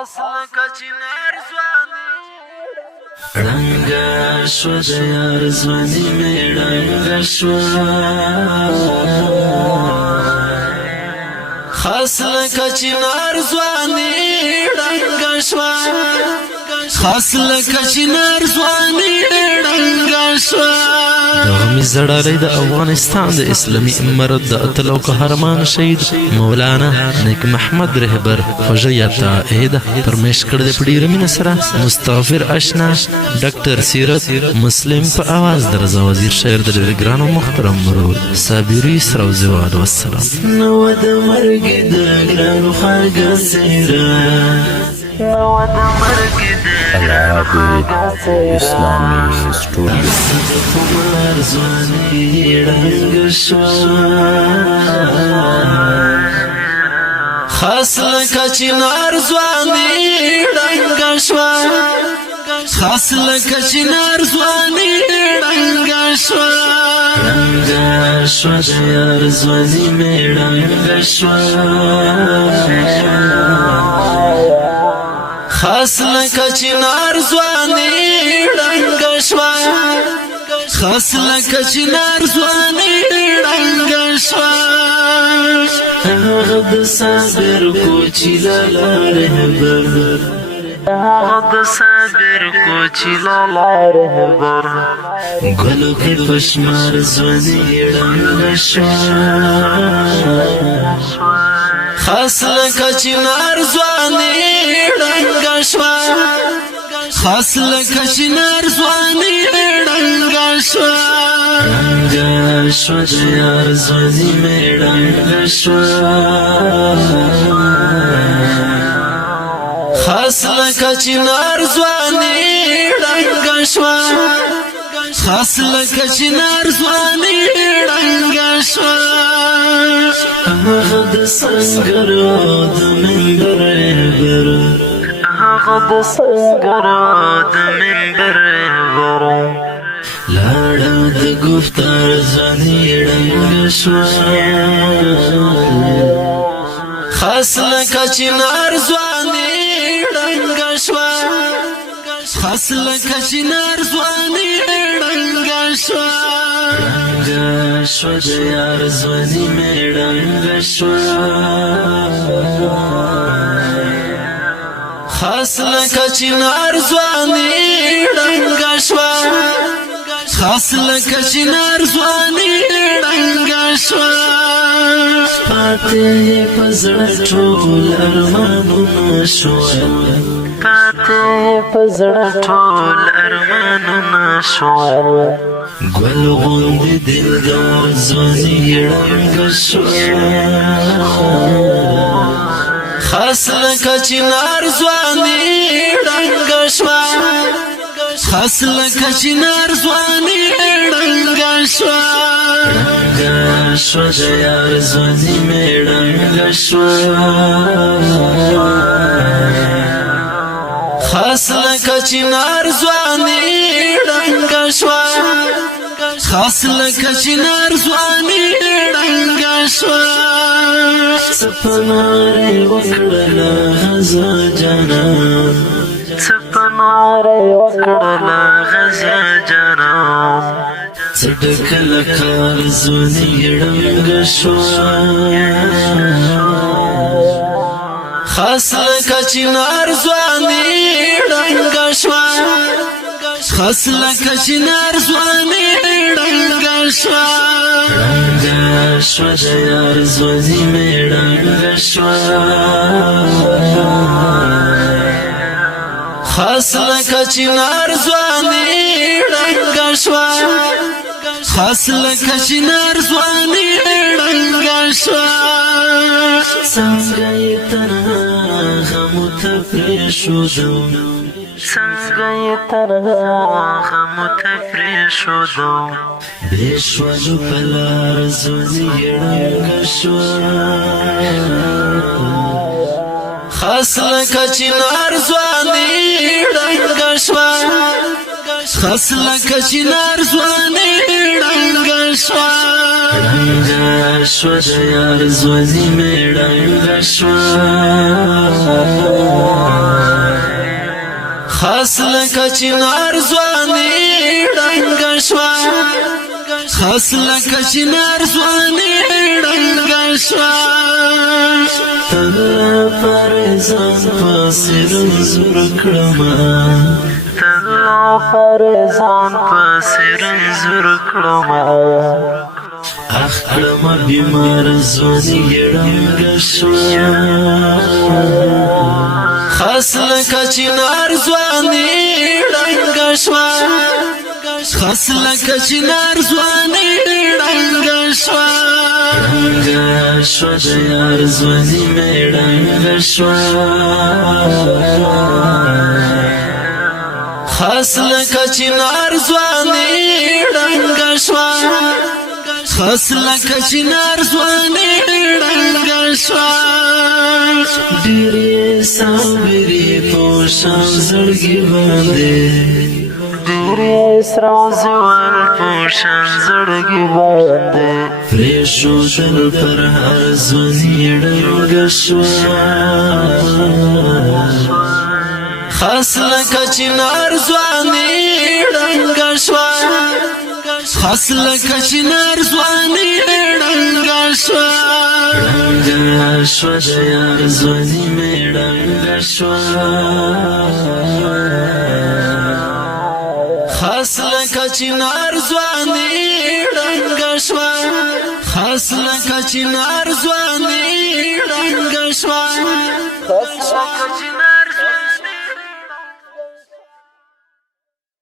خاص لکه چنار ځواني ړنګه شوه د یار ځواني مې ړنګه شوه خاص لکه چنار ځواني ړنګه شوه خاص لکه چنار ځواني ړنګه شوه دغه مې زړالی د افغانستان د اسلامي امارت د اتلو قهرمان شهید مولانا نیک محمد رهبر خوږه یاده ده فرمیش کړی دی په ډېره مینه سره مستغفر اشنا ډاکټر سیرت مسلم په اواز د رضا وزیر شاعر د ډېر ګران او محترم مرور صابري سروزیوال والسلام نو د مرګ د ګرانو خواږه څېره Al-Abid Islamic Studio خاص لکه چنار ځواني ړنګه شوه خاص لکه چنار ځواني ړنګه شوه ړنګه شوه د یار ځواني مې ړنګه شوه خاص لکه چنار ځواني ړنګه شوه خاص لکه چنار ځواني ړنګه شوه هغه د صابر کوچي لالا رهبر هغه د صابر کوچي لالا رهبر ګلو کې پشمار ځواني ړنګه شوه خاص لکه چنار ځواني ړنګه شوه خاص لکه چنار ځواني ړنګه شوه ړنګه شوه د یار ځواني مې ړنګه شوه خاص لکه چنار ځواني ړنګه شوه خاص لکه چنار ځواني ړنګه شوه هغه د سنګر د منبر رهبر هغه د سنګر د منبر رهبر لاړه د گفتار ځواني ړنګه شوه خاص لکه چنار ځواني ړنګه شوه خاص لکه چنار ځواني ړنګه شوه ړنګه شوه د یار ځواني مې ړنګه شوه خاص لکه چنار ځواني ړنګه شوه خاص لکه چنار ځواني ړنګه شوه پاتې په زړه ټول ارمانونه شول پاتې په زړه ټول ارمانونه شول ګل غوندې دلدار ځواني ړنګه شوه خاص لکه چنار ځواني ړنګه شوه خاص لکه چنار ځواني ړنګه شوه ړنګه شوه د یار ځواني مې ړنګه شوه خاص لکه چنار ځواني ړنګه شوه خاص لکه چنار ځواني ړنګه شوه سپناره وکړله غزه جانان سپناره وکړله غزه جانان څه ډکله کار ځواني ړنګه شوه خاص لکه چنار ځواني ړنګه شوه خاص لکه چنار ځواني ړنګه شوه ړنګه شوه د یار ځواني مې ړنګه شوه خاص لکه چنار ځواني ړنګه شوه خاص لکه چنار ځواني ړنګه شوه څنګه یې تنها غمو ته پرېښودم څنګه یې تنها غمو ته پرېښودم بې شولو په لار ځواني ړنګه شوه خاص لکه چنار ځواني ړنګه شوه خاص لکه چنار ځواني ړنګه شوه ړنګه شوه د یار ځواني مې ړنګه شوه خاص لکه چنار ځواني ړنګه شوه خاص لکه چنار ځواني ړنګه شوه تر پرځان پسې رنځور کړمه تر پرځان پسې رنځور کړمه اخ کړمه بیمار ځواني ړنګه شوه خاص لکه چنار ځواني ړنګه شوه خاص لکه چنار ځواني ړنګه شوه ړنګه شوه د یار ځواني مې ړنګه شوه خاص لکه چنار ځواني ړنګه شوه خاص لکه چنار ځواني ړنګه شوه ډېرې ساورې په شان زړګي باندې ډېرې سره زول په شان زړګي باندې پرېښودل پر هر ځواني ړنګه شوه خاص لکه چنار ځواني ړنګه شوه خاص لکه چنار ځواني ړنګه شوه ړنګه شوه د یار ځواني مې ړنګه شوه خاص لکه چنار ځواني ړنګه شوه خاص لکه چنار ځواني